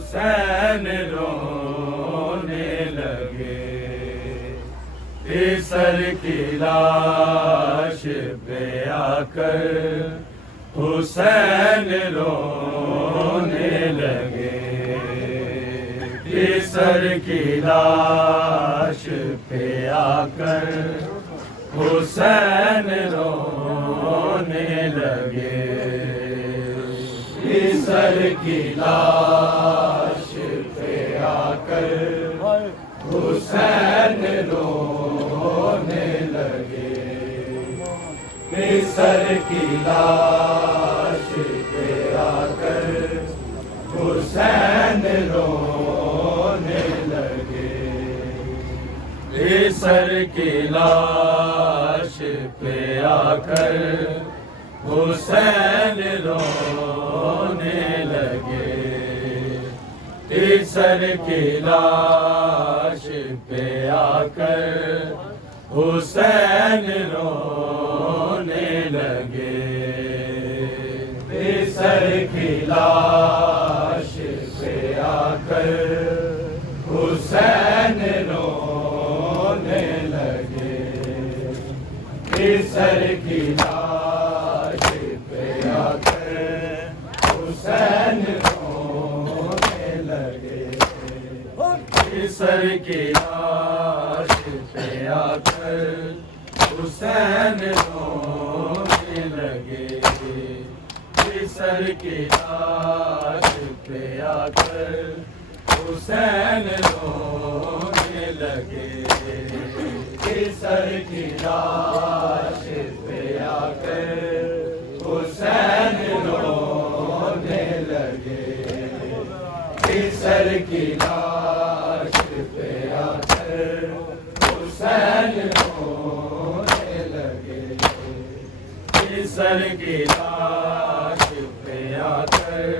حسین رونے لگے، سر کی لاش پہ آ کر حسین رونے لگے، سر کی لاش پہ آ کر حسین رونے لگے، سر کی لاش پہ آ کر حسین رونے لگے، سر کی لاش پہ آ کر حسین رونے لگے، سر کی لاش پہ آ کر حسین رونے لگے، سر کی لاش پہ آ کر حسین رونے لگے، سر کی لاش پہ آ کر حسین رونے لگے، سر کی لاش پہ آ کر حسین رونے لگے، سر کی لاش پہ آ کر حسین رونے لگے، سر کی لاش پہ آ کر حسین رونے لگے، سر کی لاش پہ آ سر کی لاش پہ آ کر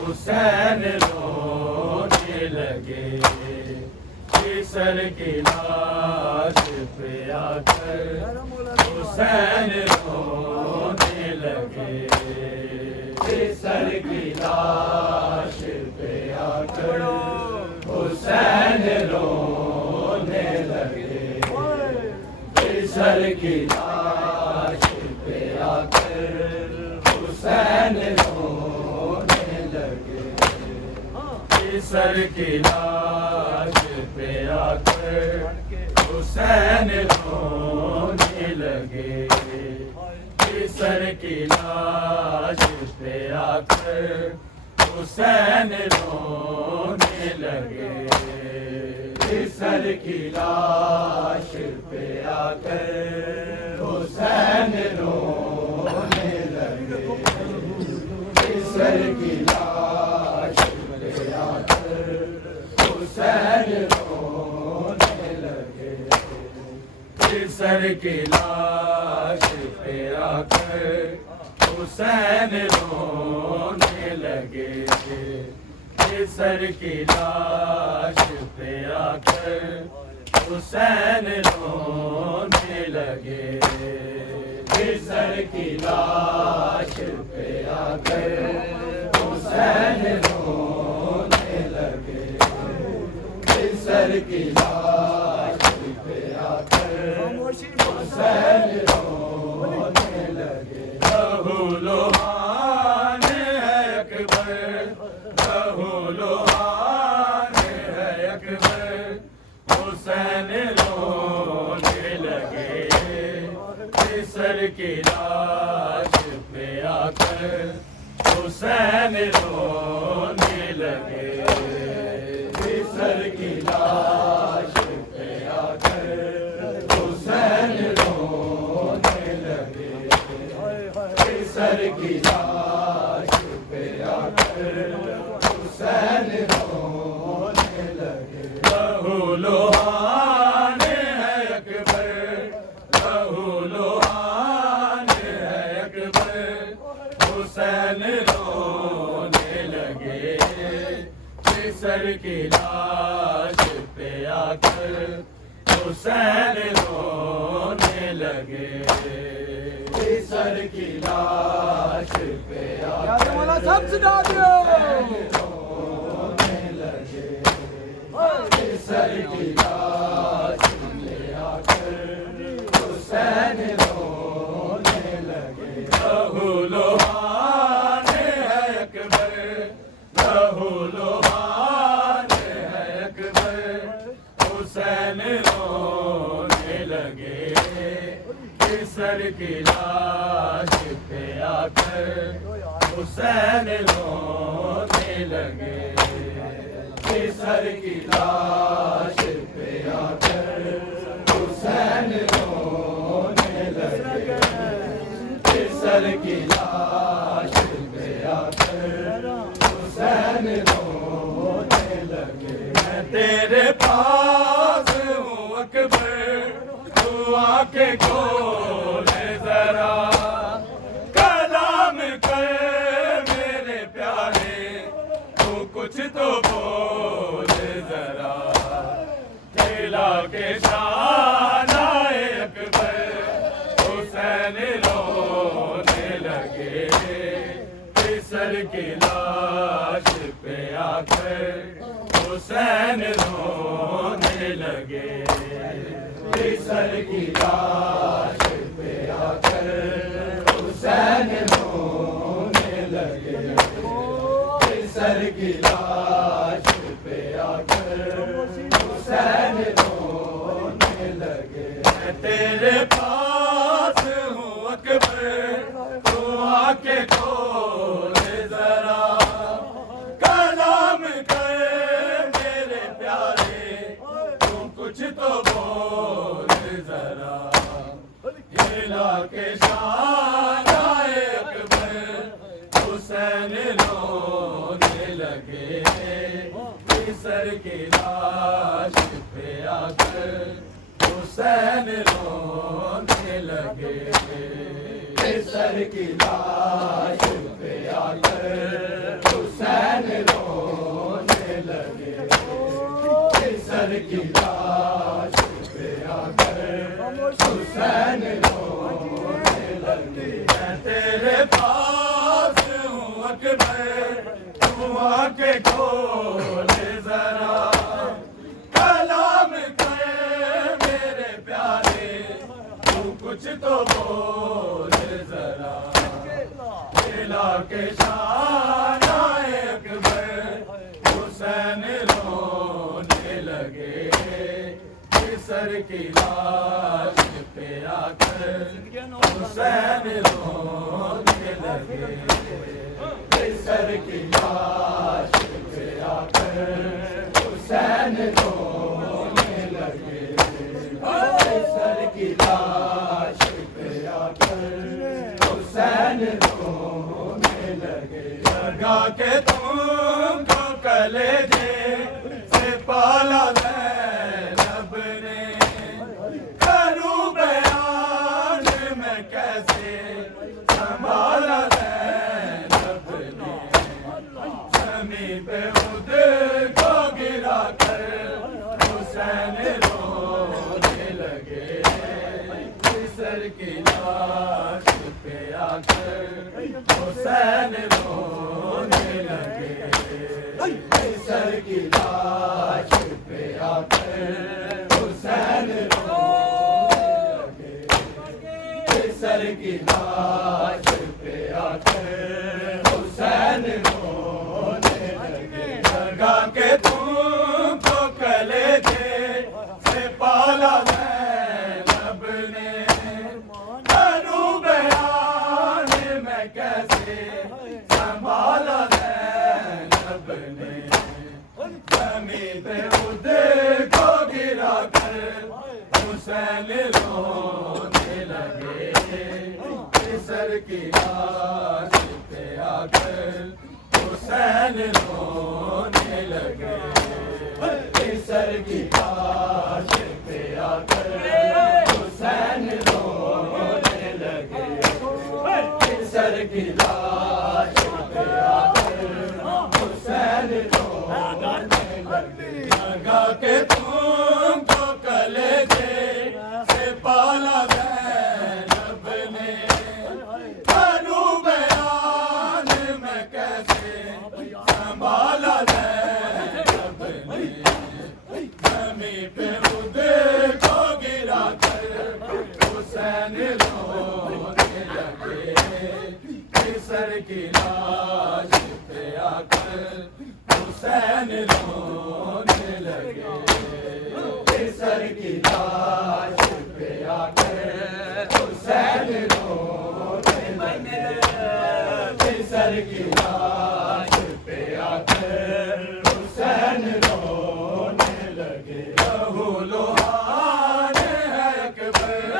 حسین رونے لگے سر کی لاش پہ آ کر حسین رونے لگے سر کی لاش پہ آ کر حسین رونے لگے سر کی لاش پہ آ کر حسین رونے لگے سر کی لاش پہ آ کر حسین رونے لگے سر کی لاش پہ آ کر حسین رونے لگے سر کی لاش پہ آ کر حسین رونے لگے سر کی لاش پہ آ کر حسین رونے لگے سر کی لاش پہ آ کر حسین رونے لگے سر کی لاش پہ آ کر حسین رونے لگے سر کی لاش پہ آ کر حسین رونے لگے سر کی لاش پہ آ کر حسین رونے لگے لہو لوحان ہے اکبر لہو لوحان ہے اکبر حسین رونے لگے سر کی لاش پہ آ کر حسین رونے لگے سر کی لاش پہ آ کر حسین رونے لگے سر کی لاش پہ آ کر حسین رونے لگے لہو لوحان ہے اکبر لہو لوحان ہے اکبر حسین رونے لگے سر کی لاش پہ آ کر حسین رونے لگے سر کی لاش پہ آ کر رونے لگے سر کی لاش پہ آ کر حسین رونے لگے لہو لوحان ہے اکبر لہو لوحان ہے اکبر حسین رونے لگے سر کی لاش پہ آ کر حسین رونے لگے سر کی لاش پہ آ کر حسین رونے لگے سر کی لاش پہ آ کر حسین رونے لگے میں تیرے پاس ہوں اکبر تو آ کے کھول ذرا کلام کر میرے پیارے تو کچھ تو بول ذرا دلا کے شان آئے اکبر حسین رونے لگے سر کی لاش پہ آ کر حسین رونے لگے سر کی لاش پہ آ کر حسین رونے لگے سر کی لاش پہ آ کر حسین رونے لگے تیرے پاس ہوں اکبر تو آ کے کھول ذرا کلام کر میرے پیارے تو کچھ تو بول ذرا ہلا کے شان آئے اکبر حسین رونے لگے سر کی لاش پہ آ کر حسین رونے لگے سر کی لاش پہ آ کر حسین رونے لگے، سر کی لاش پہ آ کر حسین رونے لگے۔ میں تیرے پاس ہوں اکبر، تو آ کے کھول ذرا کلام کر میرے پیارے، تو کچھ تو بول ذرا۔ دلا کے شان اکبر حسین رونے لگے، سر کی لاش پہ آ کر حسین رونے لگے، سر کی لاش پہ آ کر حسین رونے لگے، سر کی لاش پہ آ کر حسین رونے لگے۔ لگا کہ تم کو کلیجے سے پالا زینب نے، کروں بیان میں کیسے سنبھالا زینب نے، زمین پہ خود کو گرا کر حسین رونے لگے، سر کی لاش پہ آ کر حسین رونے لگے، سر کی لاش پہ آ کر حسین رونے لگے، سر کی لاش پہ آ کر حسین رونے لگے۔ لگا کہ تم کو کلیجے سے پالا زینب نے، کروں بیان میں کیسے سنبھالا زینب نے، زمین پہ خود کو گرا کر حسین رونے لگے، سر کی لاش پہ آ کر حسین رونے لگے، سر کی لاش پہ آ کر حسین رونے لگے، سر کی لاش پہ آ کر حسین رونے لگے۔ لگا کہ تم کو کلیجے سے پالا زینب نے، کروں بیان میں کیسے سنبھالا زینب نے، زمین پہ خود کو گرا کر حسین رونے لگے، سر کی لاش پہ آ کر حسین رونے لگے، سر کی لاش پہ آ کر حسین رونے لگے، سر کی لاش پہ آ کر حسین رونے لگے۔ لہو لوہان ہے اکبر،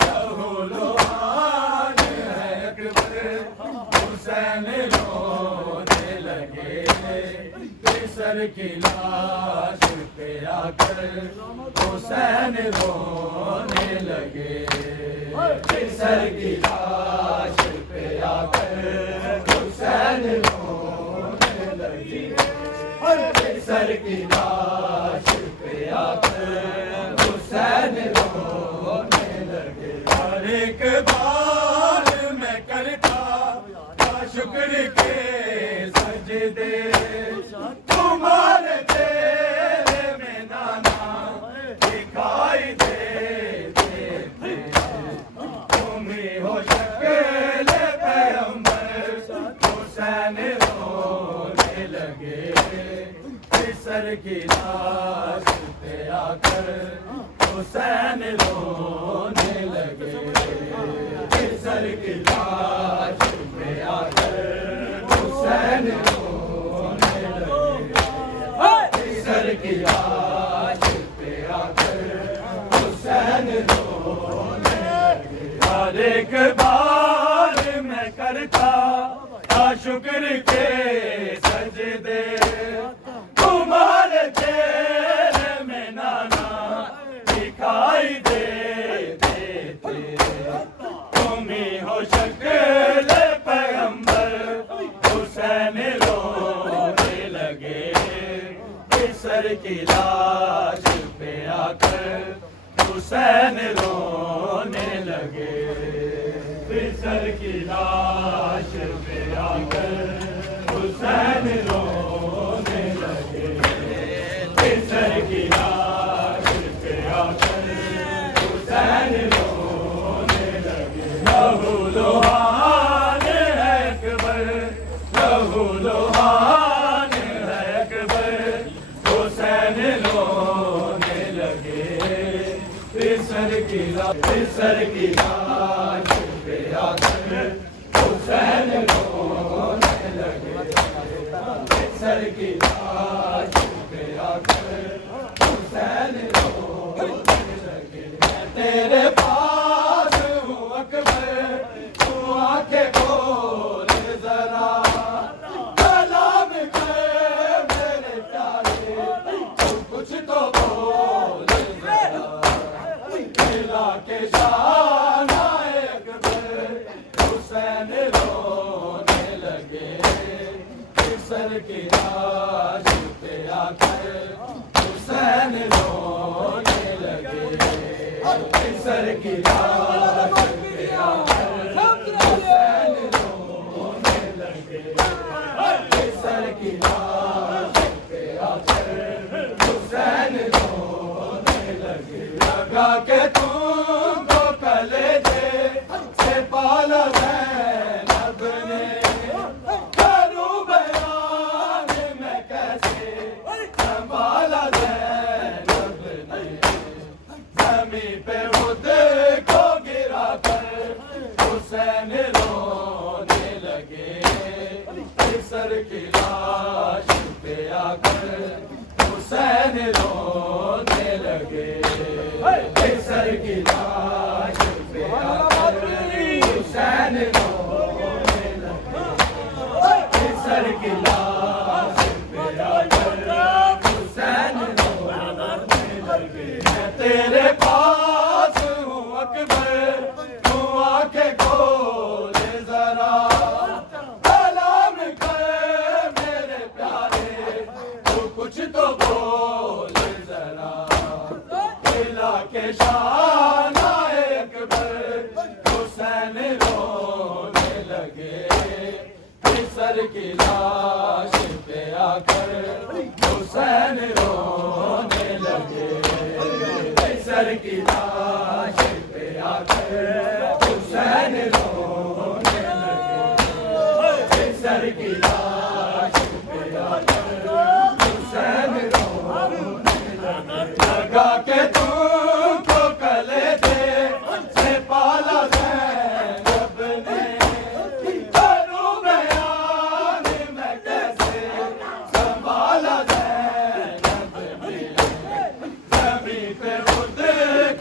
لہو لوہان ہے اکبر حسین رونے لگے، سر کی لاش پہ آ کر حسین رونے لگے، سر کی لاش پہ آ کر حسین رونے لگے، سر کی لاش پہ آ کر حسین رونے لگے۔ ہر ایک بار میں کرتا تھا شکر کے سجدے، تمہارے چہرے میں نانا دکھائی دیتے تھے، تم ہی ہو شکل پیغمبر حسین رونے لگے، سر کی لاش پہ آ کر حسین رونے لگے، سر کی لاش پہ آ کر حسین رونے لگے، سر کی لاش پہ آ کر حسین رونے لگے۔ ہر ایک بار میں کرتا تھا شکر کے سجدے، تمہارے چہرے میں نانا دکھائی دیتے تھے، تم ہی ہو ہو شکل پیغمبر حسین رونے لگے سر کی لاش پہ آ کر حسین رونے لگے سر کی لاش پہ آ کر حسین رونے لگے سر کی لاش پہ آ کر حسین رونے لگے لہو لوہان ہے اکبر لہو لوہان ہے اکبر حسین رونے لگے سر کی لاش پہ آ کر حسین رونے لگے سر کی لاش پہ آ کر حسین رونے لگے میں تیرے پاس ہوں اکبر تو آنکھیں کھول ذرا کلام کر میرے پیارے تو کچھ تو بول ذرا ملا کے شان آئے اکبر حسین رونے لگے سر کی لاش پہ آ کر حسین رونے لگے سر کی لاش پہ آ کر حسین رونے لگے سر کی لاش پہ آ کر حسین رونے لگے لگا کہ تم کو کلیجے سے پالا زینب نے کروں بیان میں کیسے سنبھالا زینب نے زمین پہ خود کو گرا کر حسین رونے لگے سر کی لاش پہ آ کر حسین رونے لگے سر کی لاش پہ آ کر حسین رونے لگے سر کی لاش پہ آ کر حسین رونے لگے میں تیرے پاس ہوں اکبر تو آنکھیں کھول ذرا کلام کر میرے پیارے تو کچھ تو بول ذرا ملا کے شان آئے اکبر حسین رونے لگے سر کی لاش پہ آ کر حسین رونے لگے سر کی لاش پہ آ کر حسین رونے لگے سر کی لاش پہ آ کر حسین رونے لگے لگا کہ تم کو کلیجے سے پالا زینب نے کروں بیان میں کیسے سنبھالا زینب نے زمین پہ خود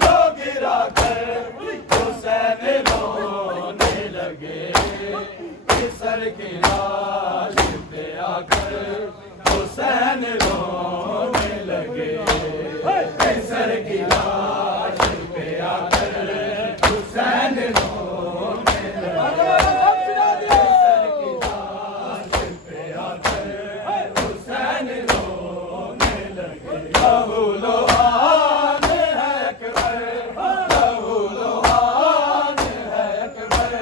کو گرا کر حسین رونے لگے سر کی لاش پہ آ کر حسین رونے لگے سر کی لاش پہ آ کر حسین رونے لگے سر کی لاش پہ آ کر حسین رونے لگے لہو لوہان ہے اکبر لہو لوہان ہے اکبر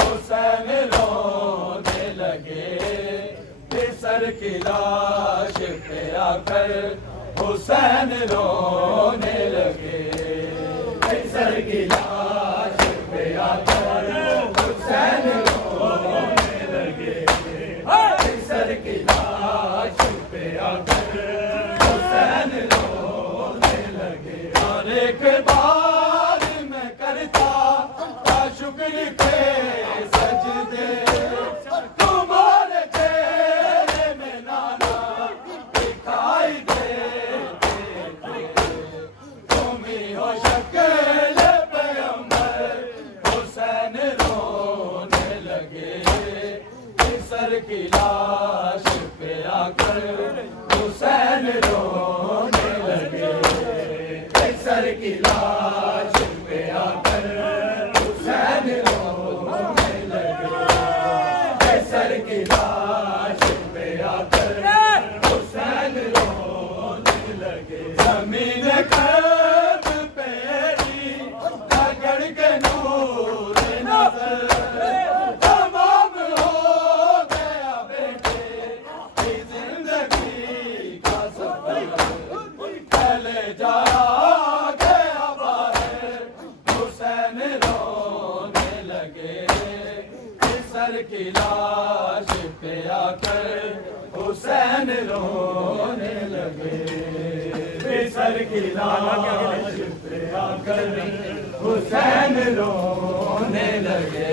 حسین رونے لگے سر کی لاش پہ آ کر حسین رونے لگے سر کی لاش پہ آ کر حسین رونے لگے سر کی لاش پہ آ کر حسین رونے لگے اور ایک بار میں کرتا شکر کے سجدے تمہارے چہرے میں نانا دکھائی دیتے تم ہی ہو شکل پیغمبر حسین رونے لگے سر کی لاش پہ آ کر حسین رونے لگے سر کی لاش پہ آ کر حسین رونے سر کی لاش پہ آ کر حسین رونے لگے، سر کی لاش پہ آ کر حسین رونے لگے،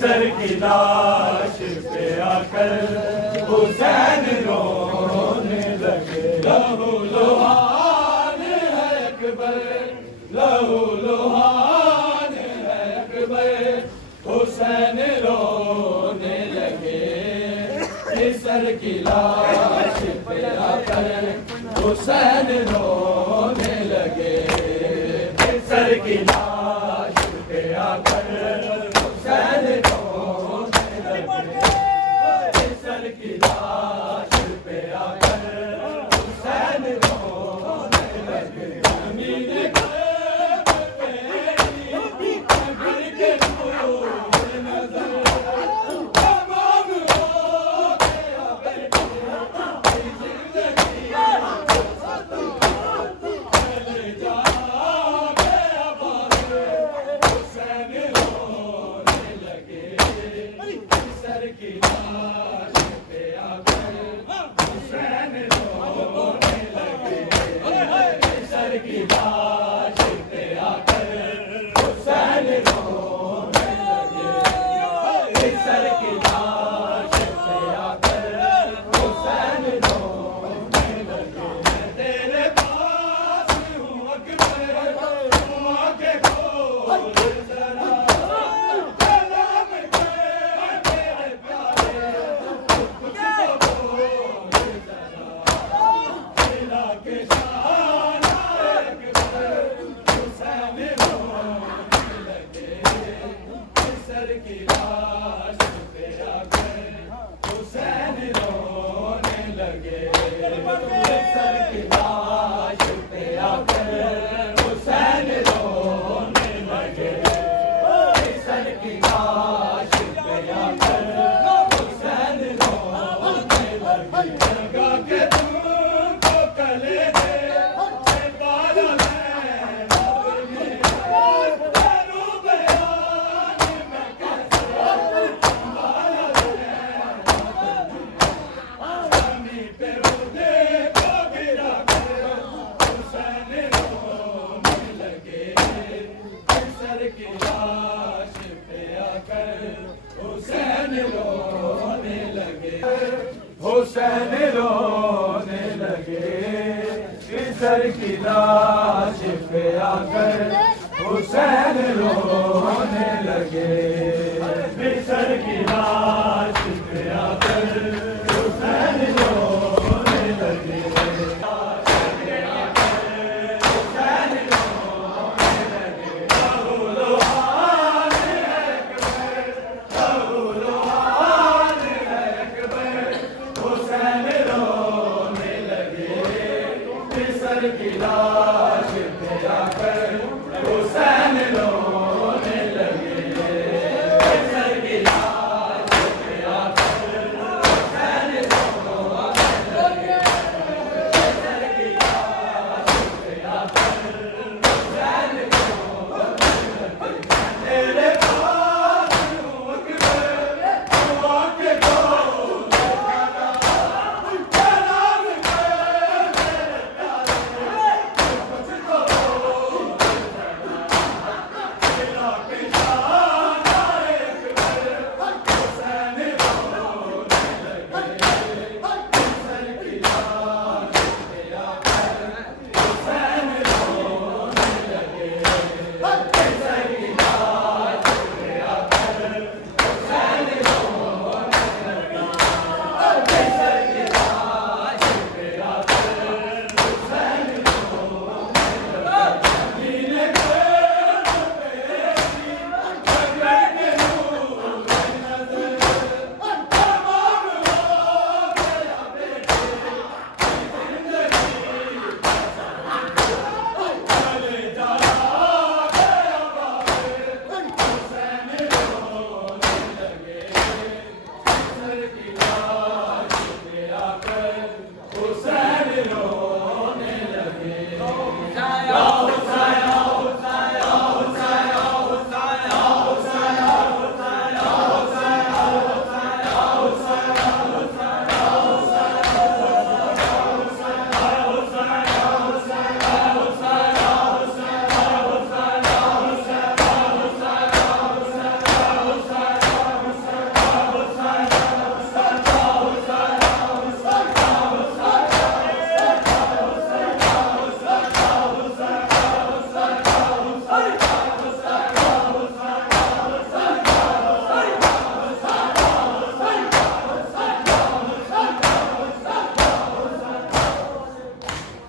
سر کی لاش پہ آ کر حسین رونے لگے، لہو لوہان ہے اکبر، لہو لوہان ہے اکبر، حسین رونے لگے، سر کی لاش پہ آ کر حسین رونے لگے، سر کی لاش پہ آ کر حسین رونے لگے، سر کی لاش پہ آ کر حسین رونے لگے، زمین حسین رونے لگے، سر کی لاش پہ آ کر حسین رونے لگے۔